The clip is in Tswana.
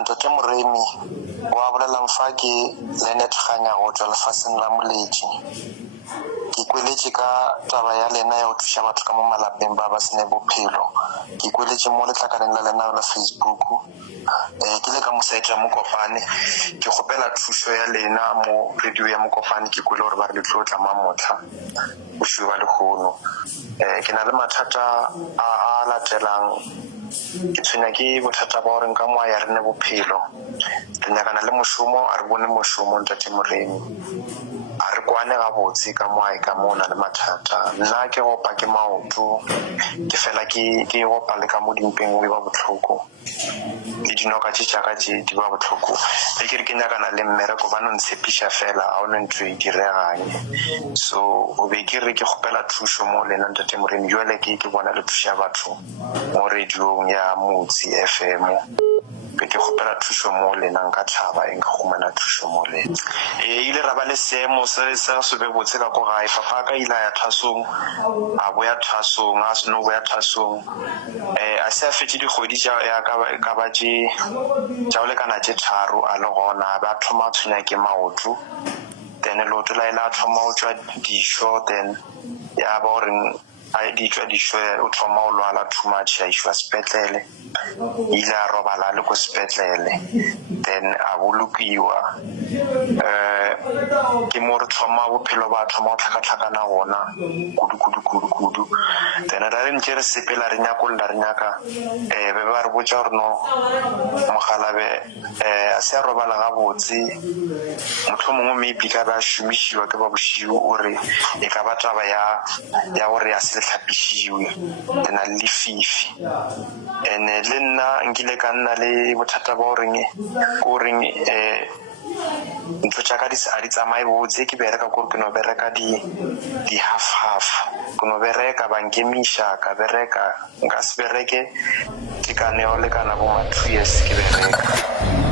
ntate Moremi wa bolela mfaki Leonard Khanya go tswa lefaseng la Moleji. Ke kweletse ka taba ya lena ya go thuša batho ka mo malapeng ba sene bophelo. Ke kweletse mo letlakaleng la lena la Facebook. Ke le ka mosaetša Mokopane ke gopela thušo ya lena mo radio ya Mokopane. Ke kwele gore ba re le tlo tla mamotla bošwi ba lekgono. Ke na le mathata a latelang. Ke tshwenya ke bothata ba gore nka moa ya rene bophelo. Re nyakana le mošomo a re bone mošomo ntate Moremi. A re kwane gabotse ka moa ka mona le mathata. Nna ke gopa ke maoto ke fela ke gopa le ka mo dimpeng o ba botlhoko le dinoka tšaka di ba botlhoko. Ke re ke nyakana le mmereko ba no ntshepiša fela a o ne ntho e direganye. So o be ke re ke gopela thušo mo lena ntate Moremi. Jwale ke bona le thuša batho mo radiong ya Motse FM. Ke gopela thušo mo lena nka thaba nka gomana thušo mo lena. Ile ra ba le seemo se se be botse ka go gae. Papa ka ile ya thasong a boya thasong a seno boya thasong. A se a fetse dikgwedi ya ka ba tša le kana tše tharo a le gona ba thoma tshwenya ke maoto. Then loto la ile a thoma go tšwa dišo. Then ya ba gore a di tšwa dišo o thoma o lwala too much a išwa sepetlele. Ile a robala le ko sepetlele. Then a bolokiwa. Ke mo re thoma bophelo ba thoma go tlhakatlhakana gona kudu. Then ra re ntse re sepela re nyakolla re nyaka be ba re botša gore no mogalabe a se a robala gabotse. Motho mongwe maybe ka ba šomišiwa ke ba bošio o re e ka ba taba ya gore a se le tlhapišiwe le na le lefifi. Ene le nna nkile ka nna le bothata ba goreng ntho tšaka a di tsamaye botse. Ke bereka kore ke no bereka di half ke no bereka ba nkemiša ka bereka nka se bereke tekaneo le kana bo ma 2 years ke bereka.